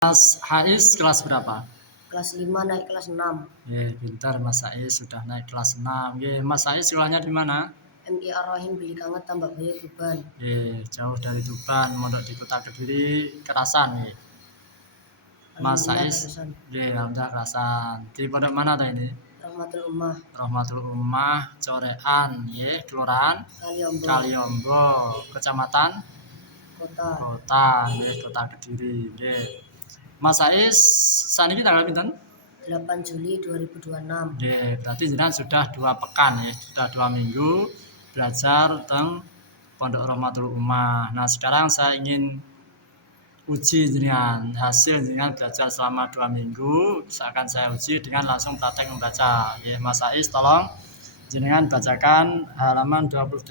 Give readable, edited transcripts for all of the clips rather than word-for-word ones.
Mas Hais kelas berapa? Kelas 5 naik kelas 6. Pintar Mas Hais sudah naik kelas 6. Mas Hais sekolahnya di mana? MI Ar-Rahim Bilikanget Tambak Bayo Tuban. Jauh dari Tuban, mondok di Kota Kediri, Kerasan. Mas Hais, alhamdulillah Kerasan. Di pondok mana tadi ini? Rahmatul Ummah. Rahmatul Ummah, Corean, Kelurahan Kaliombo, Kecamatan Kota Kediri. Mas Hais saat ini tanggal pinten? 8 Juli 2026. Berarti jenengan sudah 2 pekan sudah 2 minggu belajar tentang Pondok Rahmatul Ummah. Nah, sekarang saya ingin uji jenengan hasil jenengan belajar selama 2 minggu. Akan saya uji dengan langsung praktek membaca. Mas Hais, tolong jenengan bacakan halaman 28.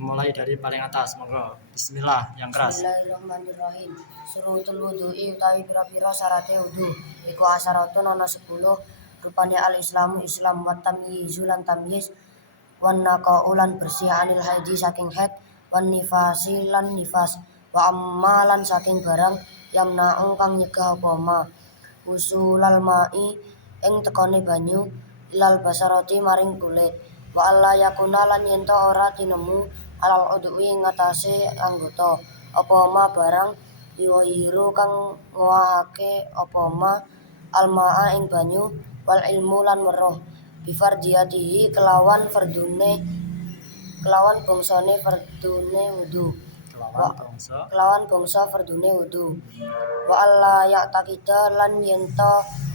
Mulai dari paling atas, monggo. Bismillah, yang keras. Bismillahirrahmanirrahim. Surutul wudu'i utawi pira-pira syarate wudu iku asyaratun ana 10. Rupane al-islamu Islam wa tamyizu lan tamyiz wan naqa'u lan bersih anil haidi saking haid wan nifasi lan nifas wa ammalan saking barang yamna'u kang nyegah apa ma usulal ma'i ing tekone banyu ilal basarati maring kulit wa alla yakuna lan yen ora tinemu alal udwi ngatasé anggota apa ma barang yuhiru kang nguwahake apa ma almaa ing banyu wal ilmu lan weruh bifardiyatihi kelawan bangsane fardune wudu kelawan bangsa fardune wudu wa alla ya'taqida lan yen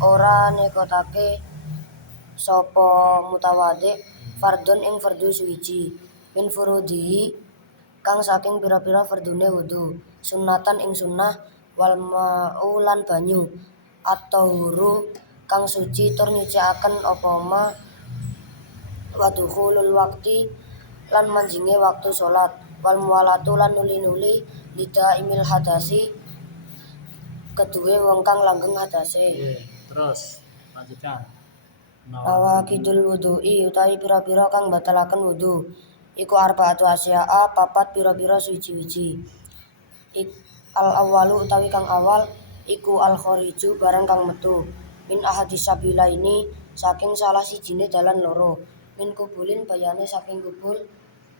ora nekotake sapa mutawadhi fardun ing fardu suwiji min furudihi kang saking pira-pira fardune wudu sunnatan ing sunnah wal ma'u lan banyu at-tahuru kang suci tur nyucikaken apa ma wa dukhulul waqti lan manjinge waktu salat wal muwalatu lan nuli-nuli lida imil hadasi keduwe wong kang langgeng hadase. Terus lanjutkan. Nawaqidul wudu'i utawi pira-pira kang batalaken wudu iku arba'atu asya'a papat pira-pira suci-suci. Al awwalu utawi kang awal iku al khariju barang kang metu min ahadis sabilaini saking salah sijine dalan loro min kubulin bayane saking kubul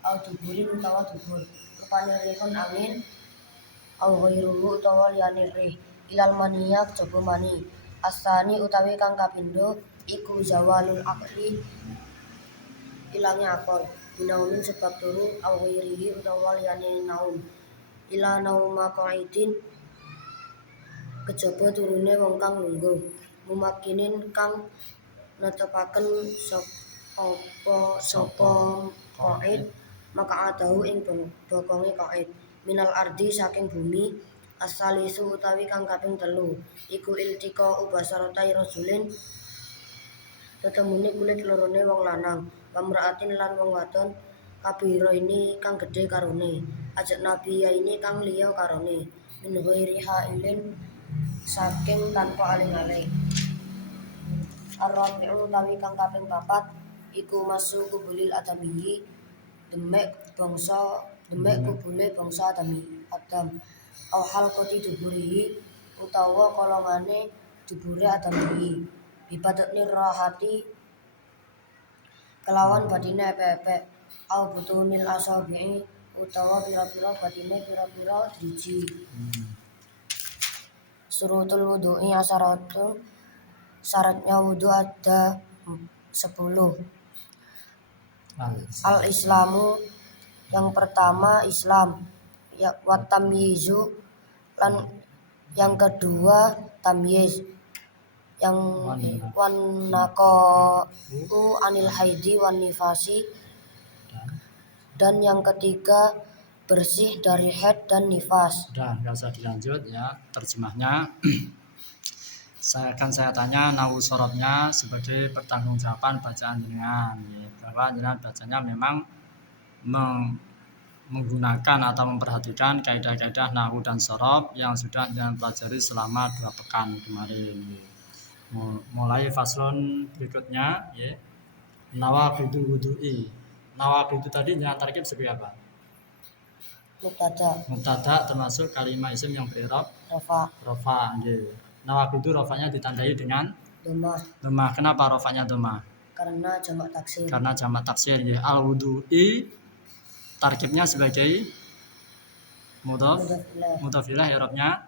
au dubulin utawa dubul rupane rihun angin au ghairuhu utawa liyane rih ilal maniyak jaba mani asani utawi kang kapindho iku zawalul akli ilange akal binaumin sebab turu au ghairihi utawa liyane naum ila nauma qaidin kejaba turune wong kang lungguh mumakinin kang netepaken sapa qaid maka adahu ing bokonge qaid minal ardi saking bumi asalisu utawi kang kaping 3 iku iltiqa'u basaratai rajulin tetemune kulit lorone wong lanang pamraatin lan wong wadon kabira ini kang gedhe karone ajak nabi ya ini kang liya karone min ghairi hailin saking tanpa aling-aling ar-rabi'u utawi kang kaping 4 iku masu kubulil adami demek kubule bangsa Adam au halqati duburihi utawa kolongane dubure adami bibadatnir rahati kelawan batine epek-epek au butunil asabi'i utawa pira-pira batine pira-pira driji. Surutul wudu'i asyaratun syaratnya wudu ada 10. Al-islamu yang pertama Islam ya wa tamyizu lan yang kedua tamyiz yang wan naqa'u anil haidi wan nifasi dan yang ketiga bersih dari haid dan nifas. Sudah, nggak usah dilanjut ya terjemahnya. Saya tanya nahu sorotnya sebagai pertanggungjawaban bacaan jenengan bahwa jenengan bacanya memang menggunakan atau memperhatikan kaidah-kaidah nahu dan sorob yang sudah jenengan pelajari selama 2 pekan kemarin. Mulai faslon berikutnya nawaqidul wudu'i. Nawaqid itu tadi jenengan tarkib sebagai apa? Mubtada termasuk kalimat isim yang beri'rab rofa. Nggih. Nawaqidu rofanya ditandai dengan dhammah. Kenapa rofanya dhammah? Karena jamak taksir. Karena jamak taksir. Nggih. Al-wudu'i tarkibnya sebagai mudhaf ilaih, i'rabnya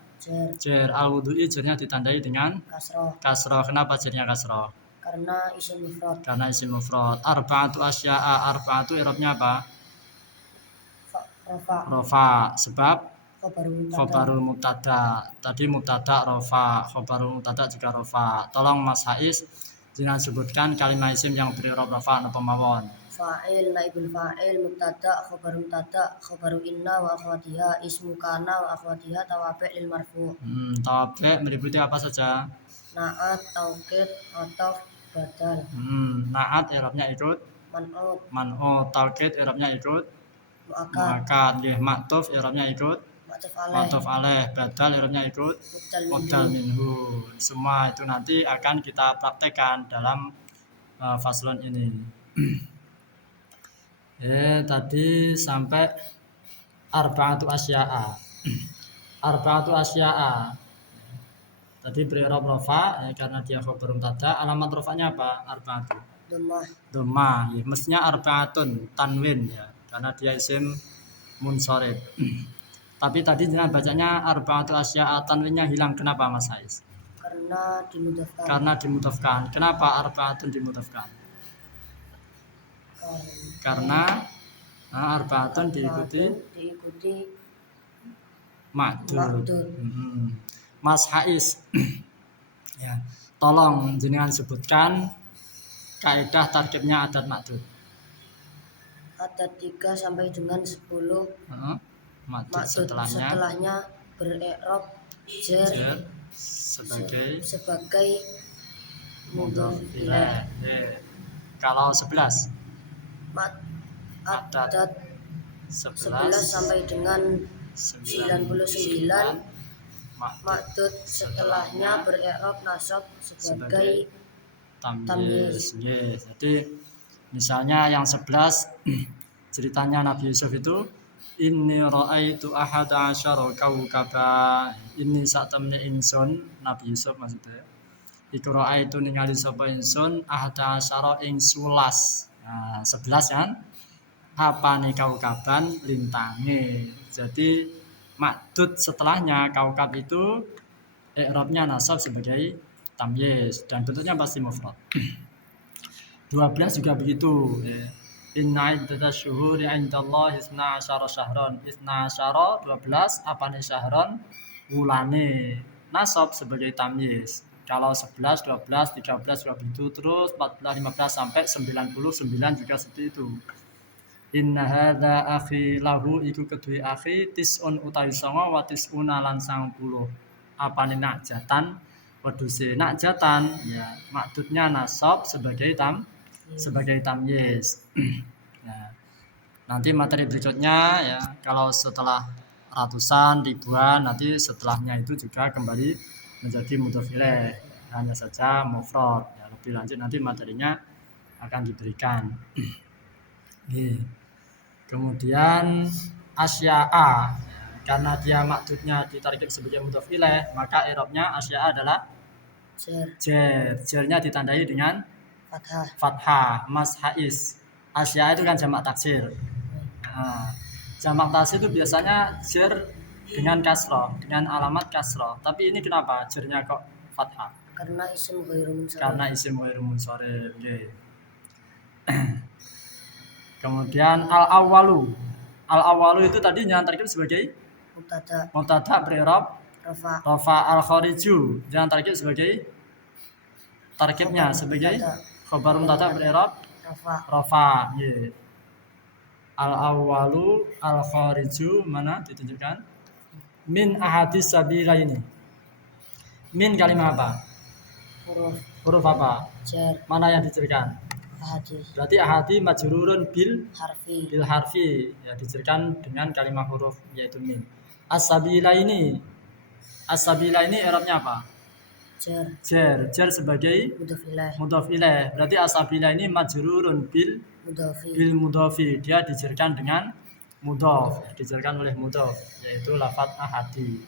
jar. Al-wudu'i jarnya ditandai dengan kasroh. Kenapa jarnya kasroh? Karena isim mufrad. Arba'atu asya'a. Arba'atu i'rabnya apa? Rofa. Sebab khobarul mubtada. Tadi mubtada rofa, khobarul mubtada juga rofa. Tolong Mas Hais jangan sebutkan kalimat isim yang beri'rab rofa napa mawon. Fa'il, naibul fa'il, mubtada, khobarul mubtada, khobaru inna wa akhwatiha, ismu kana wa akhwatiha, tawabi' lil marfu'. Tawabi' meliputi apa saja? Na'at, taukid, ataf, badal. Na'at i'rabnya ikut man'ut. Taukid i'rabnya ikut muakkad. Nggih. Ma'tuf i'rabnya ikut ma'tuf alaih. Badal i'rabnya ikut mubdal minhu. Semua itu nanti akan kita praktekkan dalam faslon ini. Tadi sampai arba'atu asya'a. Arba'atu asya'a tadi beri'rab rofa karena dia khabar mubtada. Alamat rofanya apa? Arba'atu dhammah. Ya, mestinya arba'atun tanwin ya, karena dia isim munsharif. Tapi tadi jangan bacanya arba'atu asya'a, tanwinnya hilang. Kenapa Mas Hais? Karena dimudhafkan. Kenapa arba'atun dimudhafkan? Karena arba'atun diikuti ma'dud. Mas Hais ya, tolong jenengan sebutkan kaidah tarkibnya adat ma'dud. Adat 3 sampai dengan 10 ma'dud setelahnya beri'rab jar sebagai mudhaf ilaih. Kalau 11 adat 11 sampai dengan 99 ma'dud setelahnya beri'rab nasab sebagai tamyiz. Jadi misalnya yang 11 ceritanya Nabi Yusuf itu, inni ra'aitu ahada asyara kaukaba. Ini sak temne ingsun, Nabi Yusuf maksudnya. Iku ra'aitu ningali sapa ingsun ahada asyara ing 11. Nah, 11 kan? Apane kaukaban lintange. Jadi ma'dud setelahnya kaukab itu i'rabnya nasab sebagai tamyiz dan bentuknya pasti mufrad. 12 juga begitu. Inna iddatash syuhuri 'indallahi 12 syahran. 12 apane syahran? Wulane. Nasab sebagai tamyiz. Kalau 11, 12, 13 juga begitu, terus 14, 15 sampai 99 juga seperti itu. Inna hadza akhi lahu iku kedue akhi tis'un utawi 9 wa tis'una lan 90. Apane nakjatan? Wedhuse nakjatan ya maksudnya nasab sebagai tamyiz. Nah, nanti materi berikutnya ya kalau setelah ratusan, ribuan, nanti setelahnya itu juga kembali menjadi mudhaf ilaih, hanya saja mufrad. Ya, lebih lanjut nanti materinya akan diberikan. Kemudian asya'a, karena dia maksudnya ditarkib sebagai mudhaf ilaih, maka i'rabnya asya'a adalah jar. Jarnya ditandai dengan fathah. Mas Hais, asya'a itu kan jamak taksir. Jamak taksir itu biasanya jar dengan kasroh, dengan alamat kasroh. Tapi ini kenapa jarnya kok fathah? Karena isim ghairu munsharif. Kemudian al-awwalu itu tadi yang tarkib sebagai mubtada beri'rab rofa. Al-khariju yang tarkib sebagai tarkibnya sebagai khabar mubtada beri'rab rofa. Al-awwalu al-khariju mana ditunjukkan? Min ahadis sabilaini. Min kalimat apa? Huruf apa? Jar. Mana yang dicirikan? Berarti ahadi majrurun bil harfi ya, dicirikan dengan kalimat huruf yaitu min. As-sabilaini i'rabnya apa? Jar sebagai mudhaf ilaih. Berarti as-sabilaini majrurun bil mudhafi. Dia dicirikan dengan mudhof, dijarkan oleh mudhof, yaitu lafaz ahadi.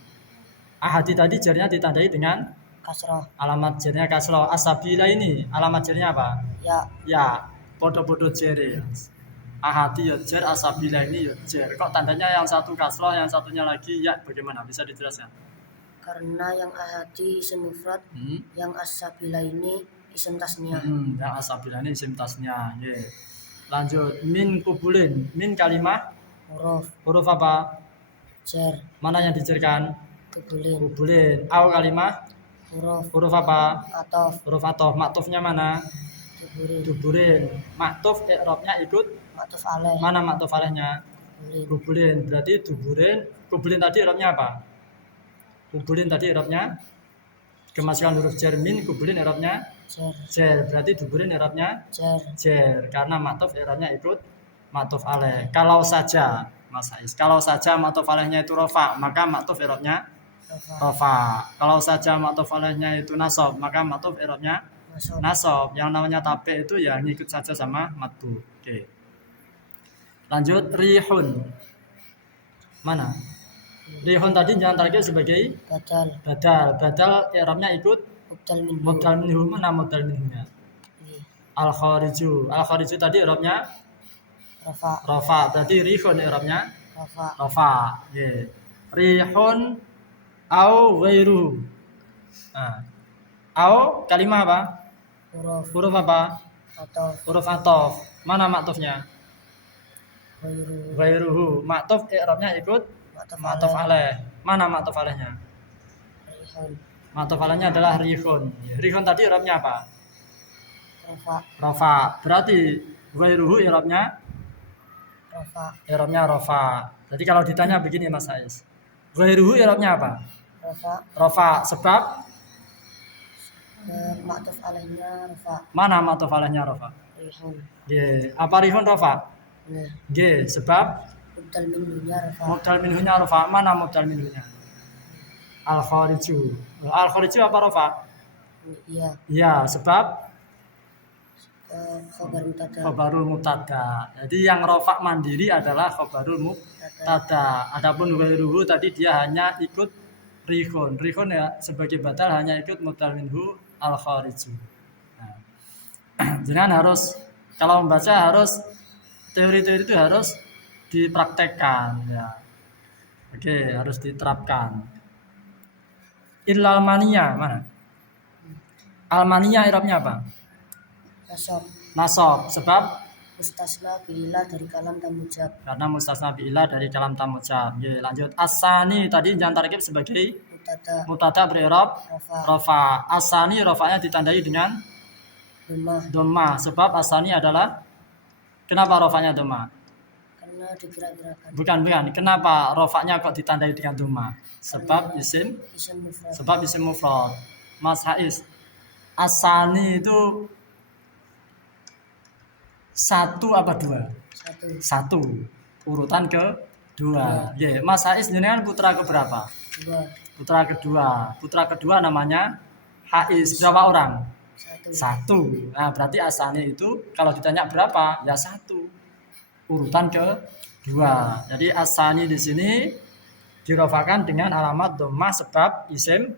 Ahadi tadi jarnya ditandai dengan kasroh. alamat jarnya kasroh. Asabila ini alamat jarnya apa? Ya. Ya, podo-podo jere. Ahadi ya jar, asabila ini ya jar. Kok tandanya yang satu kasroh, yang satunya lagi ya, bagaimana? Bisa dijelaskan? Karena yang ahadi isim mufrad, yang as-sabila ini isim tasnya. Yang as-sabila ini isim tasnya. Yeah. Lanjut, min kubulin. Min kalimah huruf apa? Jar. Mana yang dijarkan? Kubulin. Kubulin. Au kalimah huruf apa? Atof. Huruf atof. Maktufnya mana? Duburin. Maktuf i'rabnya ikut maktuf alaih. Mana maktuf alaihnya? Kubulin. Berarti duburin. Kubulin tadi i'rabnya apa? Kubulin tadi i'rabnya kemasukan huruf jar min, kubulin i'rabnya jar. Berarti duburin i'rabnya jar. Karena maktuf i'rabnya ikut maktuf alaih. Kalau saja Mas Ais, kalau saja maktuf alaihnya itu rafa, maka maktuf i'rabnya rafa. Kalau saja maktuf alaihnya itu nasab, maka maktuf i'rabnya nasab. Yang namanya tabe itu ya ngikut saja sama matbu. Oke. Lanjut, rihun. Mana? Rihun tadi jangan target sebagai badal i'rabnya ikut mubdal minhu. Mana mubdal minhunya? Al khariju tadi i'rabnya rafa. Berarti rihun i'rabnya rafa. Yeah. Rihun au ghairuhu. Nah. Au kalimah apa? Huruf apa? Huruf atof. Mana maktufnya? Ghairuhu. Maktuf i'rabnya ikut maktuf alaih. Mana maktuf alaihnya? Maktuf alaihnya adalah rihun. Rihun tadi i'rabnya apa? Rafa. Berarti ghairuhu i'rabnya rafa. Jadi kalau ditanya begini Mas Ais. Ghairuhu i'rabnya apa? Rafa. Sebab maktuf alaihnya rafa. Mana maktuf alaihnya rafa? Rihun. Apa rihun rafa? Sebab mubdal minhunya rafa. Mana mubdal minhunya? Al khariju. Al khariju apa rafa? Iya, sebab khobarul mubtada. Jadi yang rafa mandiri adalah khobarul mubtada. Adapun ghairuhu tadi dia hanya ikut rihun. Rihun ya sebagai badal hanya ikut mubdal minhu al khariju. Nah, jangan harus kalau membaca harus teori-teori itu harus dipraktekkan ya. Oke, harus diterapkan. Illal mania mana? Almania i'rabnya apa? Nasab. Sebab mustasna bi'ilah dari kalam tamujab. Karena mustasna bi'ilah dari kalam tamujab. Oke, lanjut. As-sani tadi jangan tarkib sebagai mutada berirab rafa. As-sani rafanya ditandai dengan dhamma. Sebab as-sani adalah kenapa rafanya dhamma? Karena dikira-kirakan. Bukan. Kenapa rafanya kok ditandai dengan dhamma? Sebab isim mufrad. Mas Haiz, as-sani itu satu apa dua? Satu. Urutan kedua. Ya, Mas Haiz jenengan putra keberapa? Putra kedua namanya Haiz. Berapa orang? Satu. Nah, berarti asani itu kalau ditanya berapa? Ya satu. Urutan kedua. Jadi asani di sini dirafakan dengan alamat dhammah sebab isim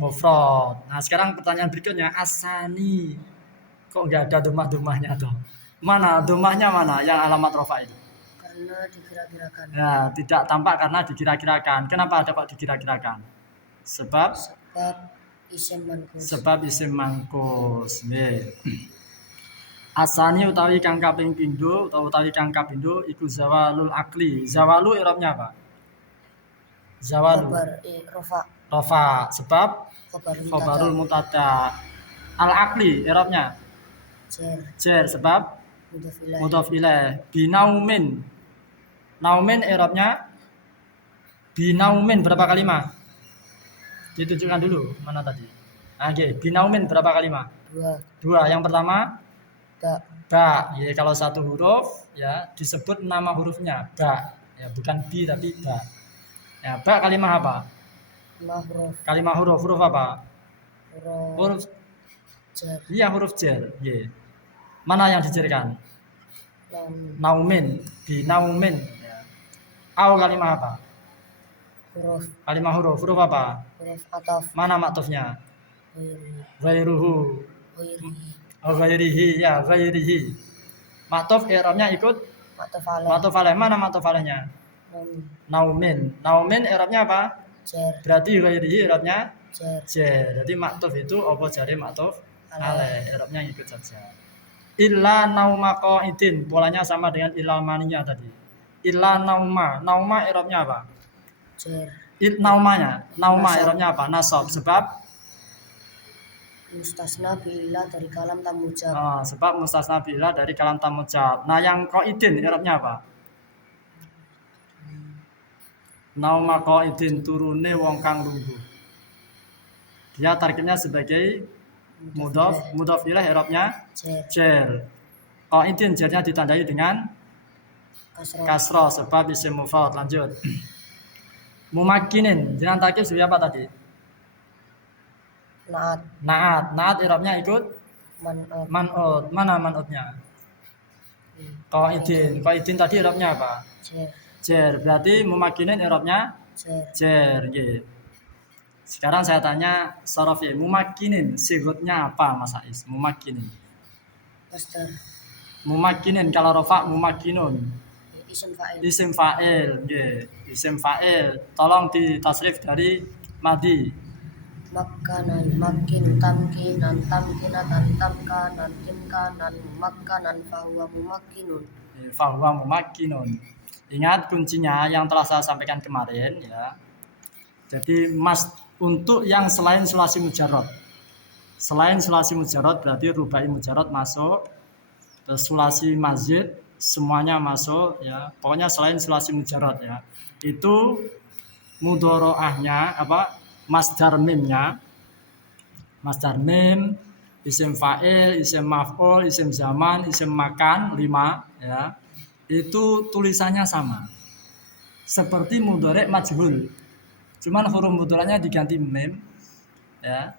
mufrad. Nah, sekarang pertanyaan berikutnya, asani kok enggak ada dhammah-dhammahnya toh? Mana dhammahnya mana yang alamat rafa itu? Karena dikira-kirakan. Ya, tidak tampak karena dikira-kirakan. Kenapa ada kok dikira-kirakan? Sebab isim mangkus. Asani utawi kang kaping pindho utawi kang kapindho iku zawalul akli. Zawalu i'rabnya apa? Zawalu. Rafa. Sebab khobarul mutada. Al akli i'rabnya jar. Sebab mudhof ilaih. Binaumin. Naumin i'rabnya binaumin berapa kalimah? Ditunjukkan dulu mana tadi? Oke, binaumin berapa kalimah? Dua. Yang pertama ba. Ya, kalau satu huruf ya disebut nama hurufnya ba. Ya, bukan bi tapi ba. Ya, ba kalimah apa? Kalimah huruf apa? Huruf jar. Iya, huruf jar. Ya. Mana yang dijarkan? Naumin, binaumin. Ya. Au kalimah apa? huruf Kalimah huruf. Huruf apa? huruf ataf Mana maktufnya? ghairi Ghairuhu. ghairihi Oh, ghairihi, ya, ghairihi. Maktuf i'rabnya ikut maktuf alaih maktuf alaih. Mana maktuf alaihnya? nun Naumin. Naumin i'rabnya apa? jar Berarti ghairihi i'rabnya jar jar. Jadi maktuf itu apa jare maktuf alaih alaih. I'rabnya ikut saja. Illa nauma qaidin, polanya sama dengan ilal maninya tadi. Illa nauma. Nauma i'rabnya apa? jar Naumanya. Nauma Nasab. i'rabnya apa? Nasab. Sebab mustasna bi'ilah dari kalam tamujab sebab mustasna bila dari kalam tamujab. Nah, yang qaidin i'rabnya apa? Nauma qaidin, turune wong kang lungguh. Dia tarkibnya sebagai mudhof ilaih i'rabnya jar jar. Qaidin jarnya ditandai dengan kasroh kasroh sebab isim mufrad. Lanjut. Mumakkinin, jenengan tarkib sebagai apa tadi? naat Naat i'rabnya ikut man'ot man'ut. Mana man'utnya? Qaidin tadi i'rabnya apa? jar Jar. Berarti mumakkinin i'rabnya jar jar. Nggih. Sekarang saya tanya sarafi, mumakkinin sigotnya apa Mas Ais? Mumakkinin. masdar Mumakkinin kalau rafa mumakkinun. isim fa'il Isim fa'il, nggih. Isim fa'il. Tolong ditasrif dari madi. makkanan makin tamkinan tamkinatan tamkanan timkanan makkanan fahuwa mumakkinun Fahuwa mumakkinun. Ingat kuncinya yang telah saya sampaikan kemarin ya. Jadi untuk yang selain sulasi mujarrad. Selain sulasi mujarrad berarti rubai mujarrad masuk. Terus sulasi mazid semuanya masuk ya. Pokoknya selain sulasi mujarrad ya. Itu mudharaahnya apa? Masdar mimnya. Masdar mim, isim fa'il, isim maf'ul, isim zaman, isim makan 5 ya. Itu tulisannya sama. Seperti mudhari' majhul. Cuman huruf mudhari'nya diganti mim ya.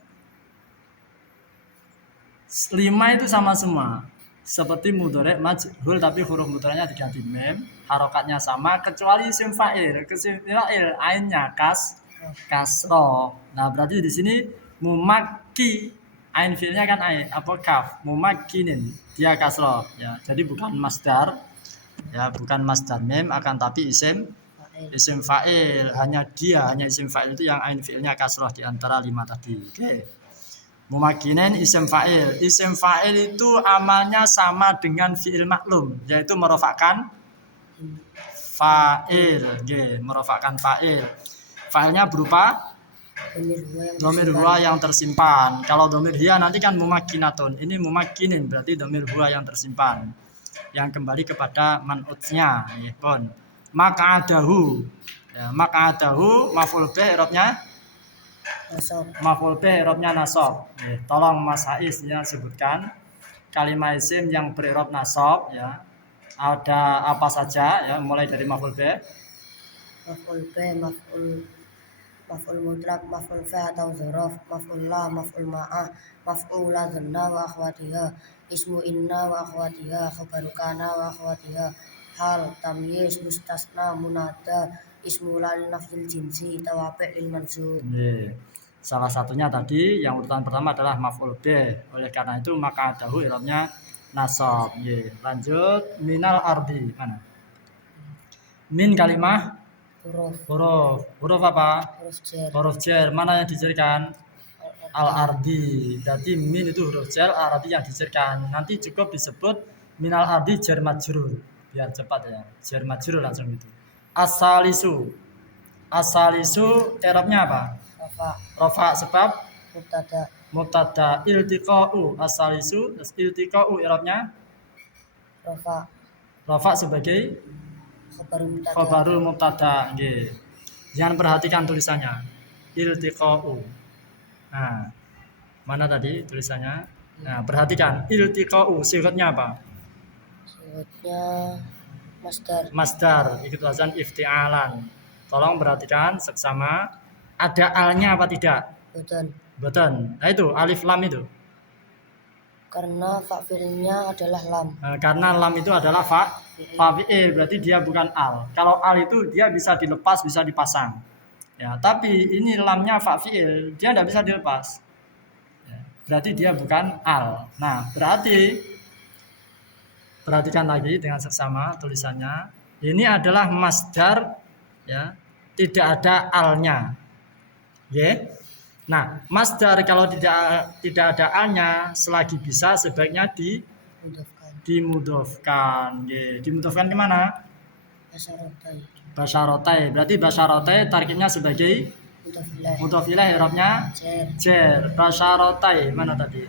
5 itu sama semua. Seperti mudhari' majhul tapi huruf mudhari'nya diganti mim, harokatnya sama kecuali isim fa'il. Isim fa'il ainnya kasroh. Nah, berarti di sini mumakki, ain fi'ilnya kan ain apa kaf, mumakkinin dia kasroh ya. Jadi bukan masdar ya, bukan masdar mim akan tapi isim fa'il. Hanya isim fa'il itu yang ain fi'ilnya kasroh di antara 5 tadi. Oke. Mumakkinin isim fa'il. Isim fa'il itu amalnya sama dengan fi'il maklum, yaitu merofakkan fa'il. Oke, merofakkan fa'il. Fa'ilnya berupa domir huwa yang tersimpan. Kalau domir hiya nanti kan mumakkinatun. Ini mumakkinin berarti domir huwa yang tersimpan. Yang kembali kepada man'utnya. Pun. Mak'adahu. Ya, mak'adahu maf'ul bih i'rabnya nasab maf'ul bih i'rabnya nasab. Tolong Mas Hais ya sebutkan kalimat isim yang beri'rab nasab ya. Ada apa saja ya, mulai dari maf'ul bih, maf'ul mutlak, maf'ul fa atau dzaraf, maf'ul la, maf'ul ma'ah, maf'ula dhanna wa akhwatiha, ismu inna wa akhwatiha, khabaru kana wa akhwatiha, hal, tamyiz, mustasna, munada, ismu lil nafsil jinsi, tawabi' lil mansub. Salah satunya tadi yang urutan pertama adalah maf'ul bih. Oleh karena itu maka adahu i'rabnya nasab. Lanjut minal ardi mana? Min kalimah huruf apa? Huruf jar. Mana yang dijarkan? Al-ardi. Berarti min itu huruf jar, al-ardi yang dijarkan. Nanti cukup disebut minal ardi jar majrur. Biar cepat ya. Jar majrur langsung itu. Asalisu i'rabnya apa? Rafa sebab mubtada. Iltiqa'u asalisu. Iltiqa'u i'rabnya rafa sebagai khabarul mubtada. Nggih. Jangan perhatikan tulisannya. Iltiqa'u. Nah, mana tadi tulisannya? Nah, perhatikan. Iltiqa'u sifatnya apa? Sifatnya Masdar. Ikut wazan ifti'alan. Tolong perhatikan seksama. Ada alnya apa tidak? Boten. Nah itu alif lam itu. Karena fa'ilnya adalah lam. Karena lam itu adalah fa'il, berarti dia bukan al. Kalau al itu dia bisa dilepas, bisa dipasang. Ya, tapi ini lamnya fa'il, dia tidak bisa dilepas. Ya, berarti dia bukan al. Nah, berarti perhatikan lagi dengan seksama tulisannya. Ini adalah masdar, ya, tidak ada alnya. Ya. Nah, masdar kalau tidak ada alnya, selagi bisa sebaiknya dimudofkan. Ya. Dimudofkan kemana? Basyarotai. Berarti basyarotai tarkibnya sebagai mudhof ilaih, i'rabnya jer. Basyarotai mana tadi?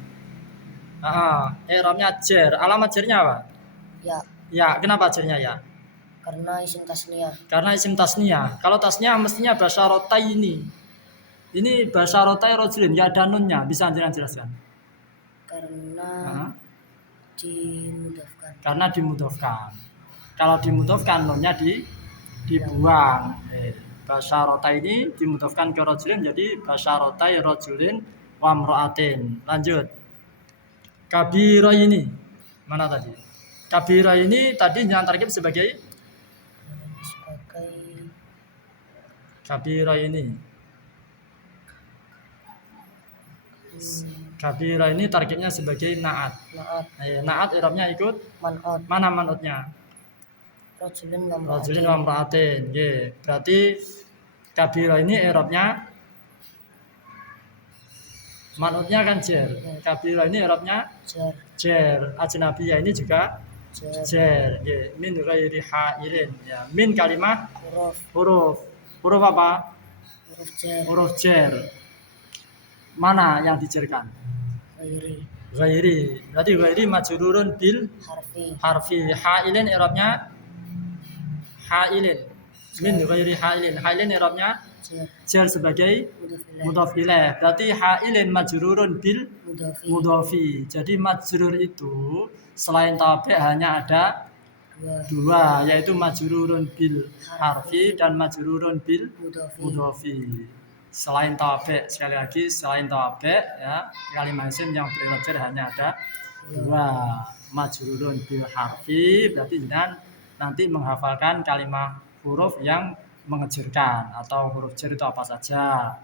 I'rabnya jer. Alamat jernya apa? Ya. Ya, kenapa jernya ya? Karena isim tasniyah. Karena isim tasniyah. Kalau tasniyah mestinya basyarotai ini. Ini basyarotai rojulin, ya ada nunnya. Bisa jangan jelaskan? Karena dimudofkan. Karena dimudofkan. Kalau dimudofkan nunnya dibuang. Basyarotai ini dimudofkan ke rojulin jadi basyarotai rojulin wa mra'atin. Lanjut. Kabiro ini mana tadi? Kabiro ini tadi yang tarkib sebagai kabiro ini. Kabiro ini tarkibnya sebagai na'at. Na'at i'rabnya ikut man'ut. Mana man'utnya? Rajulin wa mra'atin. Berarti kabiro ini i'rabnya man'utnya kan jer. Kabiro ini i'rabnya jer. Ajnabiyah ini juga jer. Min ghairi ha'ilin. Ya, min kalimah huruf. Huruf apa? Huruf jer. Mana yang dijerkan? Ghairi. Berarti ghairi majrurun bil harfi. Ha'ilin i'rabnya ha'ilin. Min ghairi ha'ilin. Ha'ilin i'rabnya jer sebagai mudhof ilaih. Berarti ha'ilin majrurun bil mudhofi. Jadi majrur itu selain tabi' hanya ada dua, yaitu majrurun bil harfi dan majrurun bil mudhofi. Selain tabi', sekali lagi selain tabi', ya, kalimat isim yang berirat jer hanya ada dua, majrurun bil harfi. Berarti dengan nanti menghafalkan kalimat huruf yang mengejerkan atau huruf jer itu apa saja.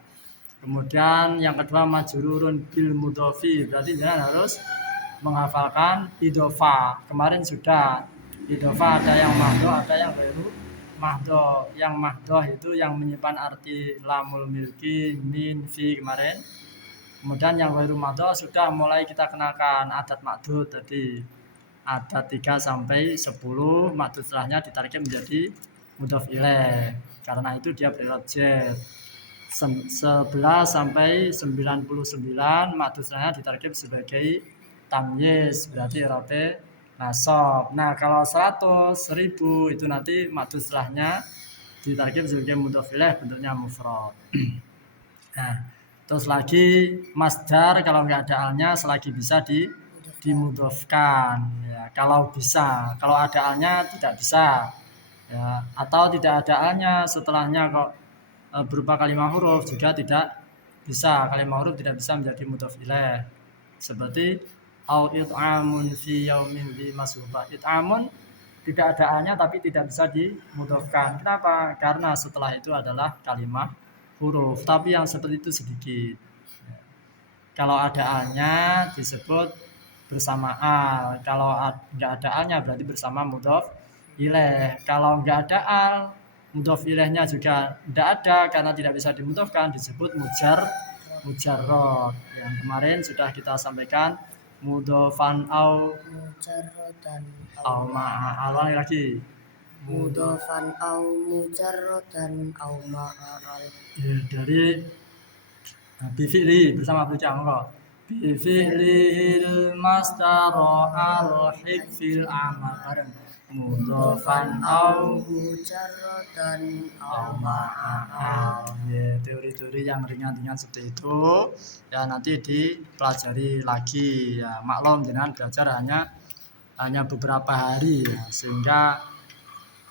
Kemudian yang kedua majrurun bil mudhofi, berarti dengan harus menghafalkan idhofa. Kemarin sudah idhofa ada yang mahdoh, ada yang baru mahdoh. Yang mahdoh itu yang menyimpan arti lamul milki, min, fi kemarin. Kemudian yang baru mahdoh sudah mulai kita kenalkan adat makdud tadi. Adat 3 sampai 10, makdud setelahnya ditariknya menjadi mudhof ilaih. Karena itu dia berirat jer. 11 sampai 99 makdud setelahnya ditariknya sebagai tamyiz, berarti i'rabe nasab. Nah, kalau 100, 1000 itu nanti makdud setelahnya ditarkib sebagai mudhof ilaih, bentuknya mufrad. Nah, terus lagi masdar kalau nggak ada alnya selagi bisa dimudhofkan. Ya, kalau bisa, kalau ada alnya tidak bisa. Ya, atau tidak ada alnya setelahnya kok berupa kalimat huruf juga tidak bisa. Kalimat huruf tidak bisa menjadi mudhof ilaih. Seperti au it'amun fi yaumin dzi masghubah. It'amun tidak ada alnya tapi tidak bisa dimudhofkan. Kenapa? Karena setelah itu adalah kalimat huruf. Tapi yang seperti itu sedikit. Kalau ada alnya disebut bersama al. Kalau nggak ada alnya berarti bersama mudhof ilaih. Kalau nggak ada al, mudhof ilaihnya juga tidak ada karena tidak bisa dimudhofkan, disebut mujarrad. Yang kemarin sudah kita sampaikan mudhofan au mujarradan au ma'a. Ulangi lagi. mudhofan au mujarradan au ma'al. Dari bifi'li bersama bujang kok. Bifi'lil masdaro al-hib fil amal bareng. Mudhofan au mujarradan au ma'al. Ya, teori-teori yang ringan-ringan seperti itu ya nanti dipelajari lagi. Ya, maklum dengan belajar hanya beberapa hari ya, sehingga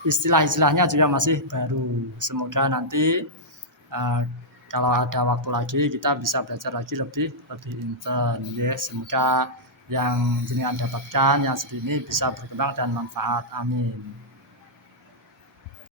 istilah-istilahnya juga masih baru. Semoga nanti kalau ada waktu lagi kita bisa belajar lagi lebih intens ya. Semoga yang jenengan dapatkan yang segini bisa berkembang dan manfaat. Amin.